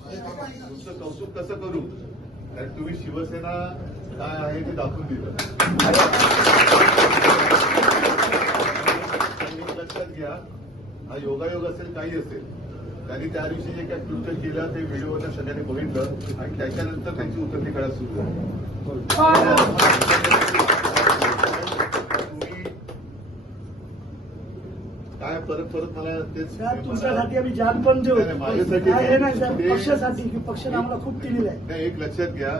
कौतुक कसं करू? कारण तुम्ही शिवसेना काय आहे ते दाखवून दिलं. लक्षात घ्या हा योगायोग असेल काही असेल. त्यांनी त्या दिवशी जे काय कृत्य केलं ते व्हिडिओला सगळ्यांनी बघितलं आणि त्याच्यानंतर त्यांची उतरली करायला सुरू झाली काय परत परत मला तेच साहेब तुमच्यासाठी आम्ही जान पण देऊ. नाही, माझ्यासाठी काय हे नाही साहेब ते- पक्षासाठी की पक्षाने आम्हाला खूप दिलेलं आहे. नाही एक लक्षात घ्या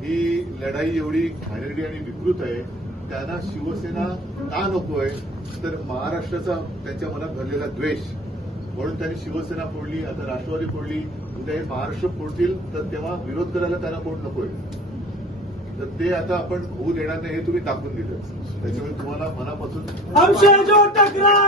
ही लढाई एवढी घाणेरडी आणि विकृत आहे. त्यांना शिवसेना का नकोय? तर महाराष्ट्राचा त्यांच्या मनात भरलेला द्वेष. म्हणून त्यांनी शिवसेना फोडली आता राष्ट्रवादी फोडली. उद्या हे महाराष्ट्र फोडतील तर तेव्हा विरोध करायला त्यांना कोण नकोय? तर ते आता आपण होऊ देणार नाही हे तुम्ही टाकून दिलं. त्याच्यामुळे तुम्हाला मनापासून जो टकराएगा